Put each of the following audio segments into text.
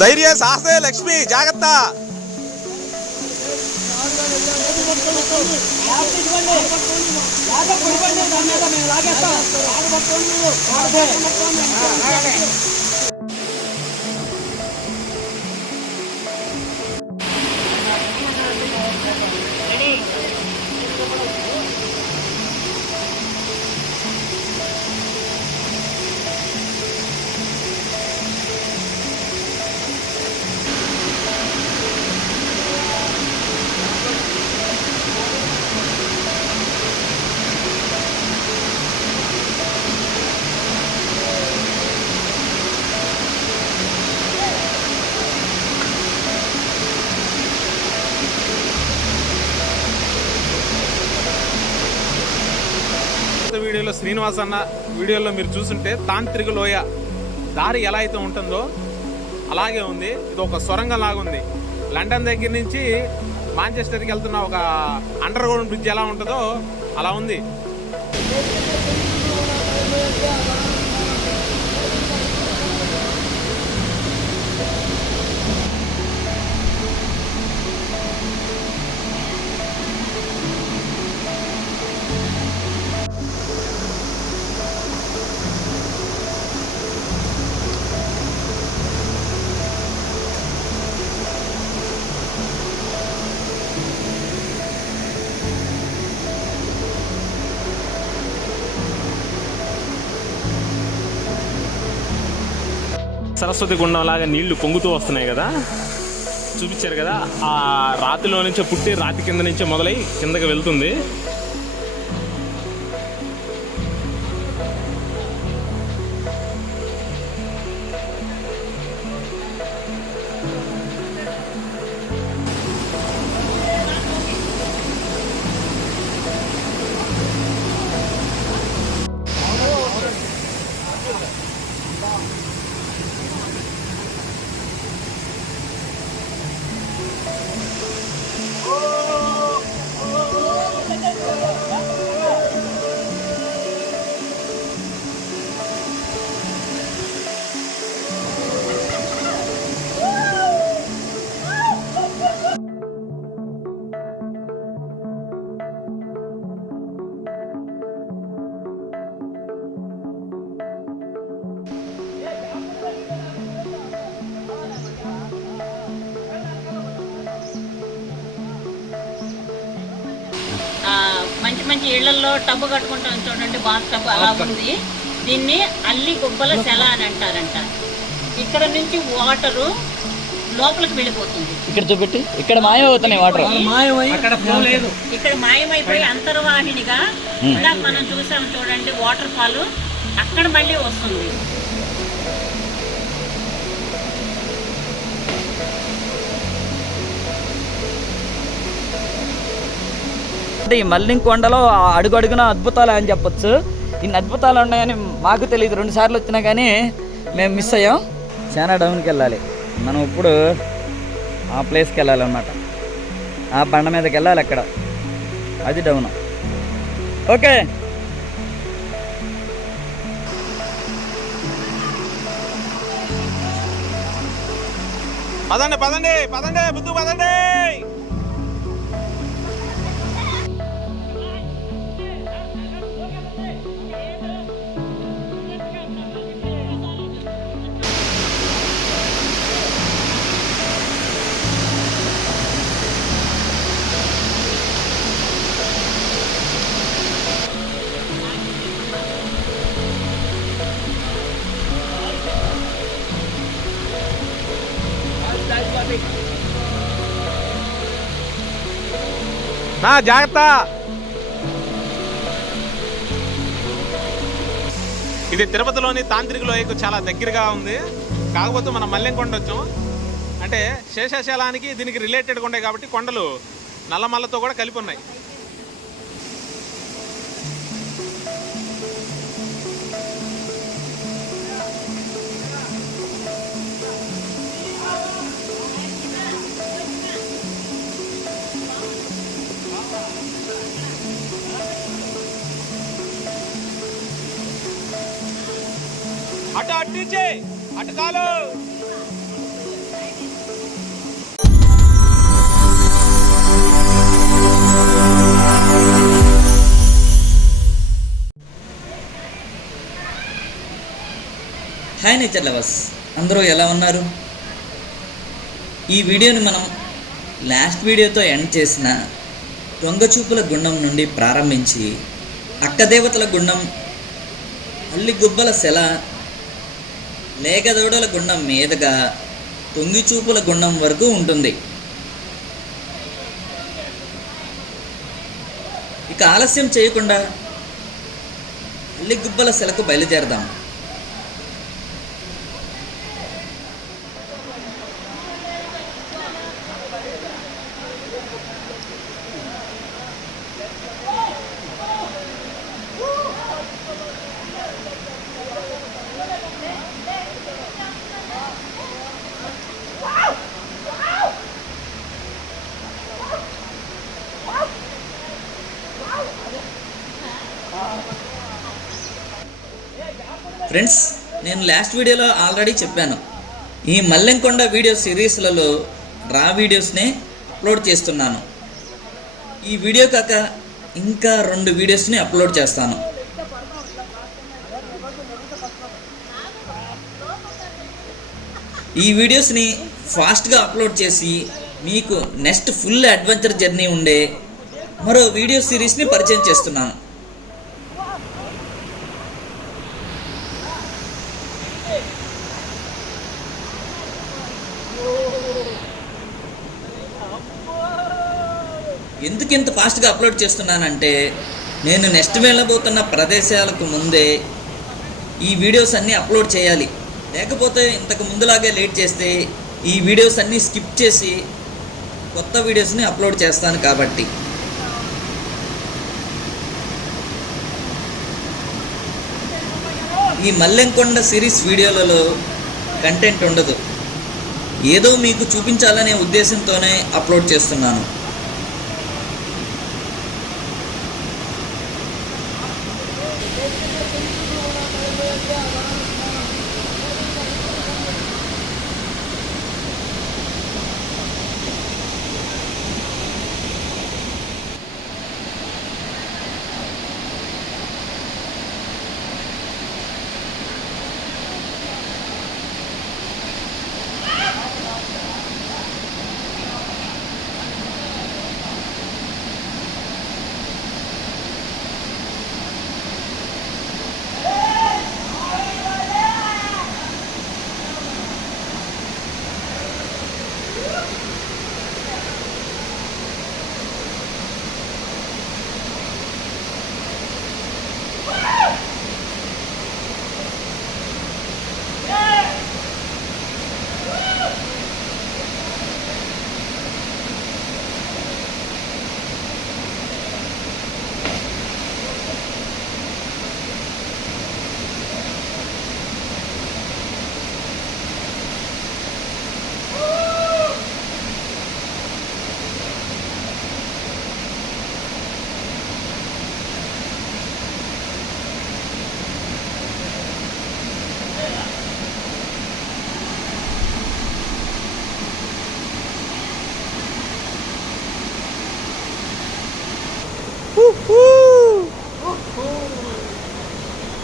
ధైర్య సాహసే లక్ష్మి జాగ్రత్త. వీడియోలో శ్రీనివాస్ అన్న వీడియోలో మీరు చూస్తుంటే తాంత్రిక లోయ దారి ఎలా అయితే ఉంటుందో అలాగే ఉంది. ఇది ఒక సొరంగం లాగుంది. లండన్ దగ్గర నుంచి మాంచెస్టర్కి వెళ్తున్న ఒక అండర్ గ్రౌండ్ బ్రిడ్జ్ ఎలా ఉంటుందో అలా ఉంది. సరస్వతి గుండం లాగా నీళ్లు పొంగుతూ వస్తున్నాయి కదా, చూపించారు కదా. ఆ రాతిలో నుంచే పుట్టి రాతి కింద నుంచే మొదలై కిందకి వెళ్తుంది. మంచి మంచి ఇళ్లలో టబ్బు కట్టుకుంటాం చూడండి, బాత్ టబ్ అలా ఉంది. దీన్ని అల్లి గుబ్బల సెల అని అంటారంట. ఇక్కడ నుంచి వాటరు లోపలికి వెళ్ళిపోతుంది. ఇక్కడ చూపెట్టి ఇక్కడ మాయమవుతున్నాయి వాటర్, ఇక్కడ మాయమైపోయి అంతర్వాహినిగా ఇందాక మనం చూసాం చూడండి వాటర్ ఫాల్, అక్కడ మళ్ళీ వస్తుంది. అంటే ఈ మల్లింకొండలో అడుగడుగున అద్భుతాలు అని చెప్పొచ్చు. ఇన్ని అద్భుతాలు ఉన్నాయని మాకు తెలియదు. 2 సార్లు వచ్చినా కానీ మేము మిస్ అయ్యాం. చాలా డౌన్కి వెళ్ళాలి మనం. ఇప్పుడు ఆ ప్లేస్కి వెళ్ళాలన్నమాట. ఆ బండ మీదకి వెళ్ళాలి, అక్కడ అది డౌన్. ఓకే, పదండి పదండి పదండి బుద్ధు పదండి. జాగ్రత్త. ఇది తిరుపతిలోని తాంత్రిక లోయకు చాలా దగ్గరగా ఉంది. కాకపోతే మనం మల్లెంకొండ వచ్చాం అంటే శేషాచలానికి దీనికి రిలేటెడ్గా ఉన్నాయి కాబట్టి కొండలు నల్లమల్లతో కూడా కలిపి ఉన్నాయి. అటు నుంచి అటు కాలు. హాయ్ నేచర్ లవర్స్, అందరూ ఎలా ఉన్నారు? ఈ వీడియోని మనం లాస్ట్ వీడియోతో ఎండ్ చేసిన దొంగచూపుల గుండం నుండి ప్రారంభించి అక్కదేవతల గుండం, అల్లిగుబ్బల సెల, లేగదోడల గుండం మీదుగా తొంగిచూపుల గుండం వరకు ఉంటుంది. ఇక ఆలస్యం చేయకుండా అల్లిగుబ్బల సెలకు బయలుదేరదాం. ఫ్రెండ్స్, నేను లాస్ట్ వీడియోలో ఆల్రెడీ చెప్పాను, ఈ మల్లెంకొండ వీడియో సిరీస్లలో రా వీడియోస్నే అప్లోడ్ చేస్తున్నాను. ఈ వీడియో కాక ఇంకా 2 వీడియోస్ని అప్లోడ్ చేస్తాను. ఈ వీడియోస్ని ఫాస్ట్గా అప్లోడ్ చేసి మీకు నెక్స్ట్ ఫుల్ అడ్వెంచర్ జర్నీ ఉండే మరో వీడియో సిరీస్ని పరిచయం చేస్తున్నాను. ఎందుకు ఇంత ఫాస్ట్గా అప్లోడ్ చేస్తున్నానంటే, నేను నెక్స్ట్ వెళ్ళబోతున్న ప్రదేశాలకు ముందే ఈ వీడియోస్ అన్నీ అప్లోడ్ చేయాలి. లేకపోతే ఇంతకు ముందులాగే లేట్ చేస్తే ఈ వీడియోస్ అన్నీ స్కిప్ చేసి కొత్త వీడియోస్ని అప్లోడ్ చేస్తాను. కాబట్టి ఈ మల్లెంకొండ సిరీస్ వీడియోలలో కంటెంట్ ఉండదు, ఏదో మీకు చూపించాలనే ఉద్దేశంతోనే అప్లోడ్ చేస్తున్నాను.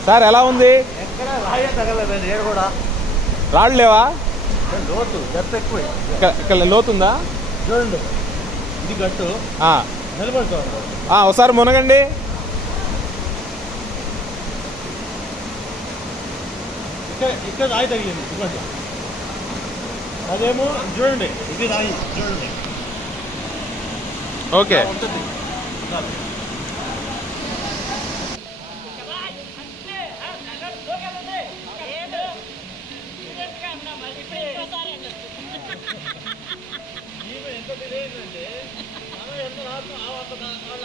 సార్ ఎలా ఉంది? ఎక్కడ రాయే తగలలేదు, నేను కూడా రాళ్ళు లేవా? లోతు గట్టు ఎక్కువ. ఇక్కడ లోతుందా? చూడండి, ఇది గట్టు నిలబడుతుంది. ఒకసారి మునగండి. ఇక్కడ రాయి తగిలింది, ఇదిగోండి. అదేమో చూడండి, ఇది రాయి చూడండి. ఓకే, ఉంటుంది. ఎంత తెలియదంటే ఎంత రాత్రి ఆ వాళ్ళ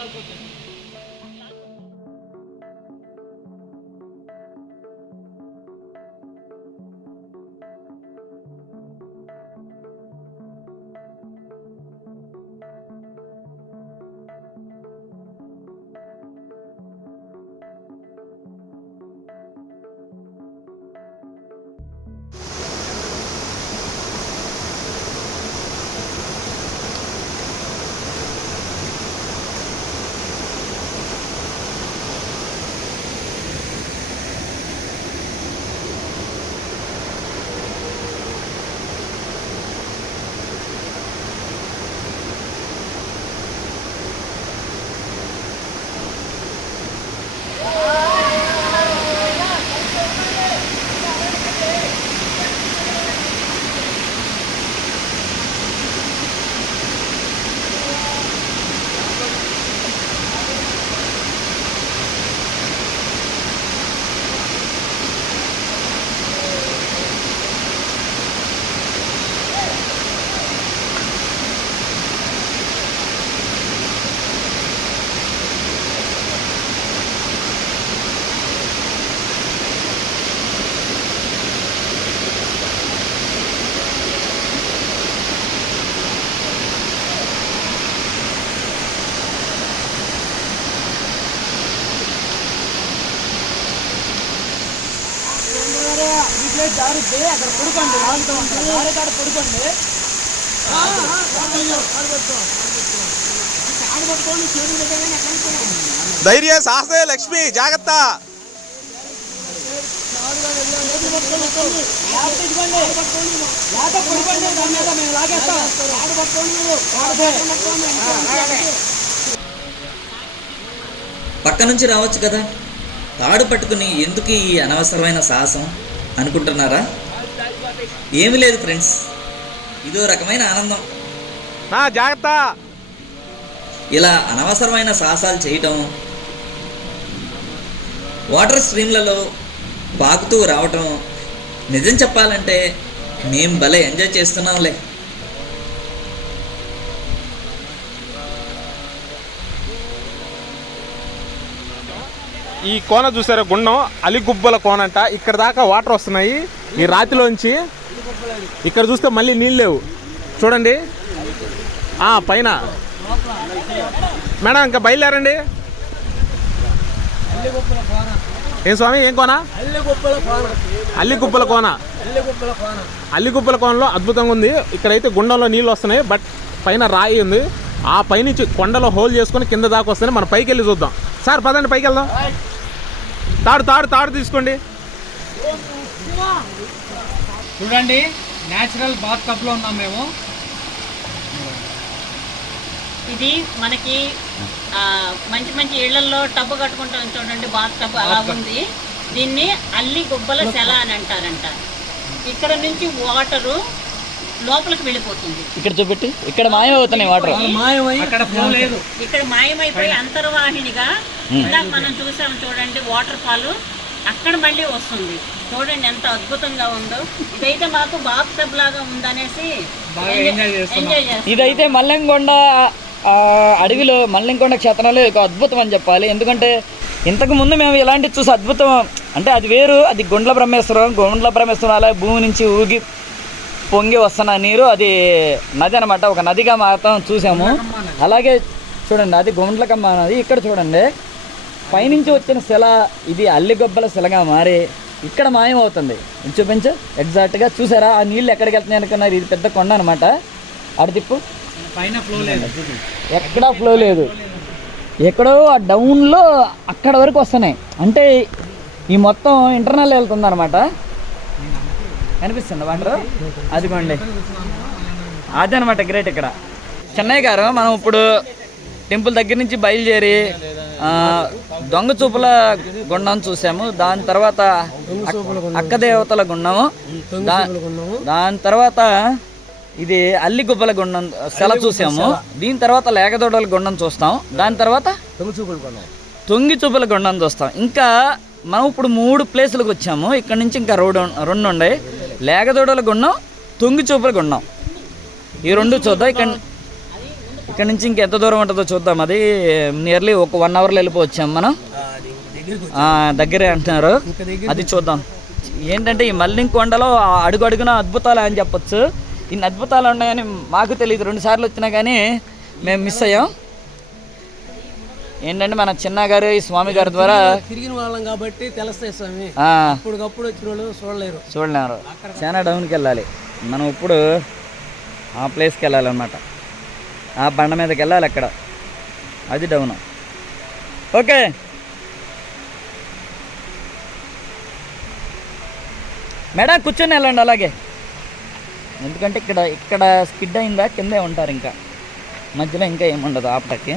ప్లేస్ జారుద్ది, అక్కడ పడుకోండి, లాగుతూ ఉంటారు, దారి కాడ పడుకోండి. ధైర్య సాహసే లక్ష్మి జాగ్రత్త. పక్క నుంచి రావచ్చు కదా, తాడు పట్టుకుని ఎందుకు ఈ అనవసరమైన సాహసం అనుకుంటున్నారా? ఏమీ లేదు ఫ్రెండ్స్, ఇదో రకమైన ఆనందం. జాగ్రత్త. ఇలా అనవసరమైన సాహసాలు చేయటం, వాటర్ స్ట్రీమ్లలో పాకుతూ రావటం, నిజం చెప్పాలంటే మేం భలే ఎంజాయ్ చేస్తున్నాంలే. ఈ కోన చూసారా, గుండం అలిగుబ్బల కోన అంట. ఇక్కడ దాకా వాటర్ వస్తున్నాయి ఈ రాతిలోంచి. ఇక్కడ చూస్తే మళ్ళీ నీళ్ళు లేవు చూడండి. పైన మేడం ఇంకా బయలుదేరండి. ఏం స్వామి, ఏం కోన? అల్లిగుబ్బల కోన. అల్లిగుబ్బల కోనలో అద్భుతంగా ఉంది. ఇక్కడైతే గుండంలో నీళ్ళు వస్తున్నాయి, బట్ పైన రాయి ఉంది. ఆ పైనుంచి కొండలో హోల్ చేసుకొని కింద దాకా వస్తేనే మనం పైకి వెళ్ళి చూద్దాం. సార్ పదండి పైకి వెళ్దాం. తాడు తీసుకోండి. చూడండి, న్యాచురల్ బాత్ టబ్ లో ఉన్నాం మేము. ఇది మనకి మంచి మంచి ఇళ్లలో టబ్బు కట్టుకుంటాం చూడండి, బాత్ టబ్ అలా ఉంది. దీన్ని అల్లి గుబ్బల సెల అని అంటారంట. ఇక్కడ నుంచి వాటరు లోపలికి వెళ్ళిపోతుంది. ఇక్కడ చూపెట్టి, ఇక్కడ మాయమవుతున్నాయి వాటర్, అక్కడ ఫ్లో లేదు. ఇక్కడ మాయమైపోయి అంతర్వాహినిగా ఇందాక మనం చూసాం చూడండి, వాటర్ ఫాల్ అక్కడ మళ్ళీ వస్తుంది. చూడండి ఎంత అద్భుతంగా ఉందో. ఇదైతే మాకు బాత్ టబ్ లాగా ఉందనేసి ఎంజాయ్ చేస్తాం. ఇదైతే మల్లెంకొండ అడవిలో, మల్లెంకొండ క్షేత్రంలో ఒక అద్భుతం అని చెప్పాలి. ఎందుకంటే ఇంతకు ముందు మేము ఇలాంటి చూసి అద్భుతం అంటే అది వేరు, అది గుండ్ల బ్రహ్మేశ్వరం అలా భూమి నుంచి ఊగి పొంగి వస్తున్న నీరు, అది నది అనమాట, ఒక నదిగా మాత్రం చూసాము. అలాగే చూడండి, అది గుండ్లకమ్మ నది. ఇక్కడ చూడండి, పైనుంచి వచ్చిన శిల ఇది అల్లిగొబ్బల శిలగా మారి ఇక్కడ మాయమవుతుంది. చూపించు ఎగ్జాక్ట్గా. చూసారా ఆ నీళ్ళు ఎక్కడికి వెళ్తున్నాయి అనుకున్నారు? ఇది పెద్ద కొండ అనమాట. అటు తిప్పు, పైన ఫ్లో లేదు, ఎక్కడా ఫ్లో లేదు. ఎక్కడో ఆ డౌన్లో అక్కడ వరకు వస్తున్నాయి. అంటే ఈ మొత్తం ఇంటర్నల్ వెళ్తుంది అనమాట. కనిపిస్తుంది వాటర్, అదిగోండి, అదే అనమాట గ్రేట్. ఇక్కడ చెన్నై గారు, మనం ఇప్పుడు టెంపుల్ దగ్గర నుంచి బయలుదేరి దొంగ చూపుల గుండం చూసాము. దాని తర్వాత అక్కదేవతల గుండము, దాని తర్వాత ఇది అల్లిగుబ్బల గుండం సెల చూసాము. దీని తర్వాత లేగదొడల గుండం చూస్తాం. దాని తర్వాత తొంగి చూపుల గుండం చూస్తాం. ఇంకా మనం ఇప్పుడు 3 ప్లేసులకు వచ్చాము. ఇక్కడ నుంచి ఇంకా 2 ఉన్నాయి. లేగదొడల గుండం, తొంగి చూపుల గుండం, ఈ 2 చూద్దాం. ఇక్కడ నుంచి ఇంకెంత దూరం ఉంటుందో చూద్దాం. అది నియర్లీ ఒక 1 అవర్లో వెళ్ళిపోవచ్చాము మనం. దగ్గరే అంటున్నారు, అది చూద్దాం. ఏంటంటే ఈ మల్లింకొండలో అడుగున అద్భుతాలు అని చెప్పొచ్చు. ఇన్ని అద్భుతాలు ఉన్నాయని మాకు తెలియదు. 2 సార్లు వచ్చినా కానీ మేము మిస్ అయ్యాం. ఏంటంటే మన చిన్న గారు ఈ స్వామి గారి ద్వారా తిరిగిన వాళ్ళం కాబట్టి తెలుస్తాయి స్వామి. అప్పటికప్పుడు వచ్చిన వాళ్ళు చూడలేరు. చాలా డౌన్కి వెళ్ళాలి మనం. ఇప్పుడు ఆ ప్లేస్కి వెళ్ళాలన్నమాట. ఆ బండ మీదకి వెళ్ళాలి, అక్కడ అది డౌన్. ఓకే, మేడం కూర్చొని వెళ్ళండి అలాగే. ఎందుకంటే ఇక్కడ స్కిడ్ అయిందా కిందే ఉంటారు, ఇంకా మధ్యలో ఇంకా ఏముండదు ఆపటకి.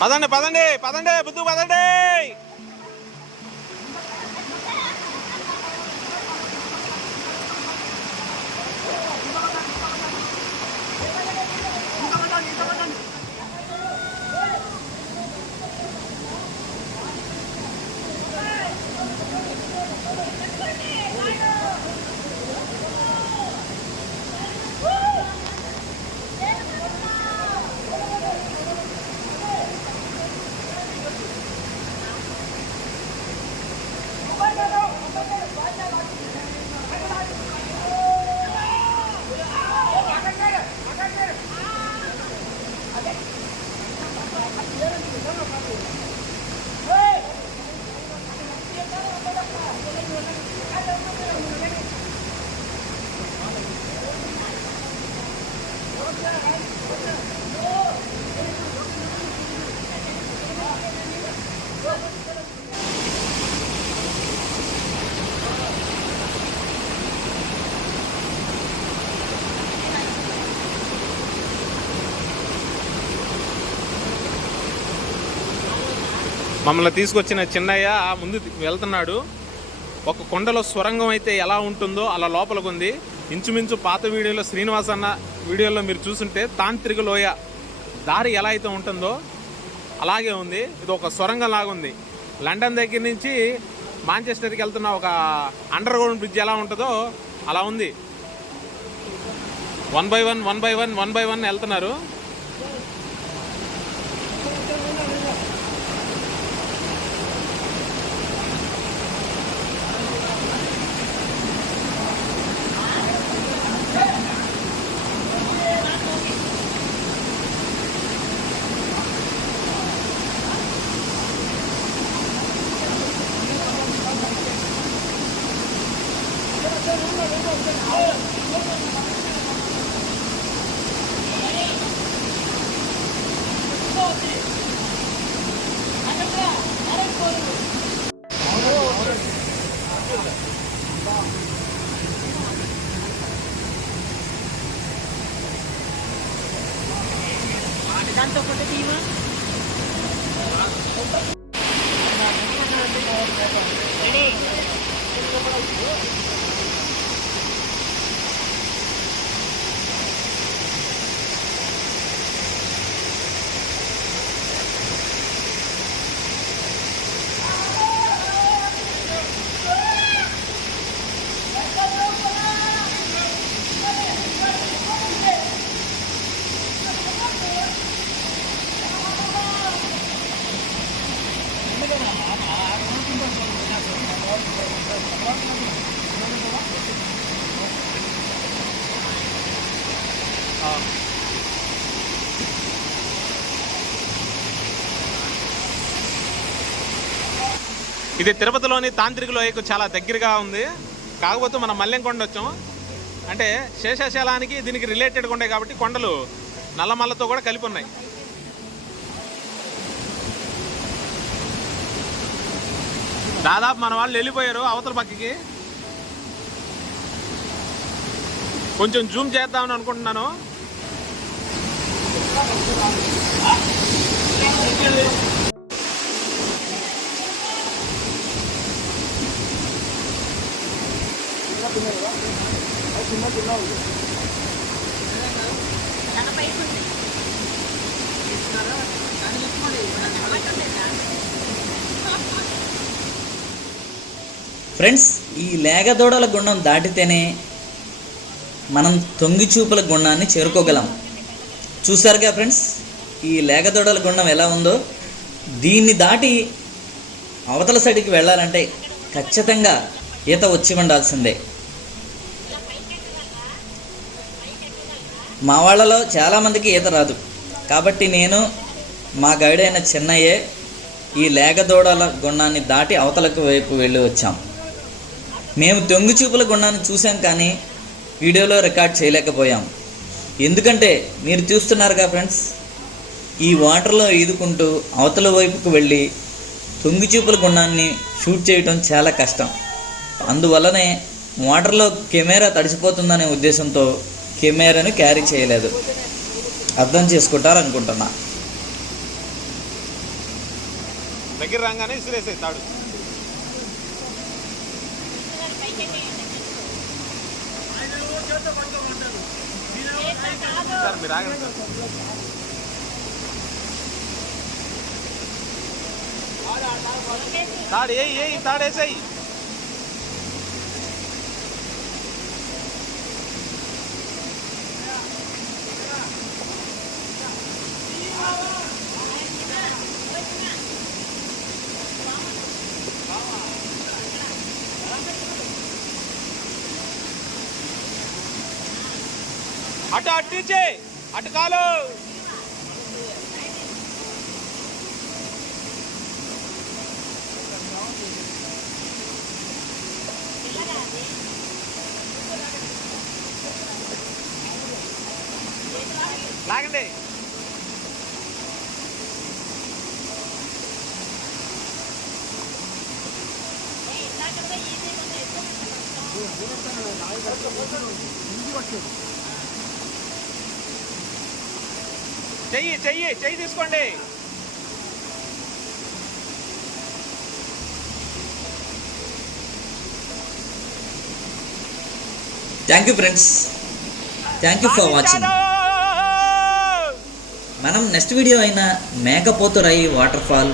పదండి పదండి పదండి బుద్ధు పదండి. మమ్మల్ని తీసుకొచ్చిన చిన్నయ్య ముందు వెళ్తున్నాడు. ఒక కొండలో సొరంగం అయితే ఎలా ఉంటుందో అలా లోపలికి ఉంది. ఇంచుమించు పాత వీడియోలో శ్రీనివాస్ అన్న వీడియోలో మీరు చూసుంటే తాంత్రిక లోయ దారి ఎలా అయితే ఉంటుందో అలాగే ఉంది. ఇది ఒక సొరంగం లాగా ఉంది. లండన్ దగ్గర నుంచి మాంచెస్టర్కి వెళ్తున్న ఒక అండర్ గ్రౌండ్ బ్రిడ్జ్ ఎలా ఉంటుందో అలా ఉంది. 1 by 1 వెళ్తున్నారు. దాంతో ఒకటి తీవా రెడీ. ఇది తిరుపతిలోని తాంత్రిక లోయకు చాలా దగ్గరగా ఉంది. కాకపోతే మనం మల్లెంకొండ వచ్చాం. అంటే శేషాచలానికి దీనికి రిలేటెడ్గా ఉన్నాయి కాబట్టి కొండలు నల్లమల్లతో కూడా కలిపి ఉన్నాయి. దాదాపు మన వాళ్ళు వెళ్ళిపోయారు అవతల పక్కకి. కొంచెం జూమ్ చేద్దామని అనుకుంటున్నాను. ఫ్రెండ్స్, ఈ లేగదోడల గుండం దాటితేనే మనం తొంగిచూపుల గుండాన్ని చేరుకోగలం. చూసారుగా ఫ్రెండ్స్, ఈ లేగదోడల గుండం ఎలా ఉందో. దీన్ని దాటి అవతల సైడ్కి వెళ్ళాలంటే ఖచ్చితంగా ఈత వచ్చి ఉండాల్సిందే. మా వాళ్ళలో చాలామందికి ఈత రాదు, కాబట్టి నేను మా గైడ్ అయిన చెన్నయ్యే ఈ లేగదోడల గుండాన్ని దాటి అవతలకు వైపు వెళ్ళి వచ్చాం. మేము తొంగిచూపుల గుండాన్ని చూసాం, కానీ వీడియోలో రికార్డ్ చేయలేకపోయాం. ఎందుకంటే మీరు చూస్తున్నారుగా ఫ్రెండ్స్, ఈ వాటర్లో ఈదుకుంటూ అవతల వైపుకు వెళ్ళి తొంగిచూపుల గుండాన్ని షూట్ చేయడం చాలా కష్టం. అందువల్లనే వాటర్లో కెమెరా తడిసిపోతుందనే ఉద్దేశంతో కెమెరాను క్యారీ చేయలేదు. అర్థం చేసుకుంటారనుకుంటున్నా. దగ్గర రాగానే ఇసిరేసే తాడు. సార్ మీరు ఆగండి సార్. తాడు ఏ తాడేసాయి. అటు అట్టించే అటు కాలు. లాగండి. చెయ్యి తీసుకోండి. Thank you friends, thank you for watching. మనం నెక్స్ట్ వీడియో అయిన మేకపోతురాయి వాటర్ ఫాల్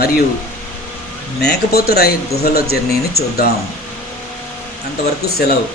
మరియు మేకపోతురాయి గుహలో జర్నీని చూద్దాం. అంతవరకు సెలవు.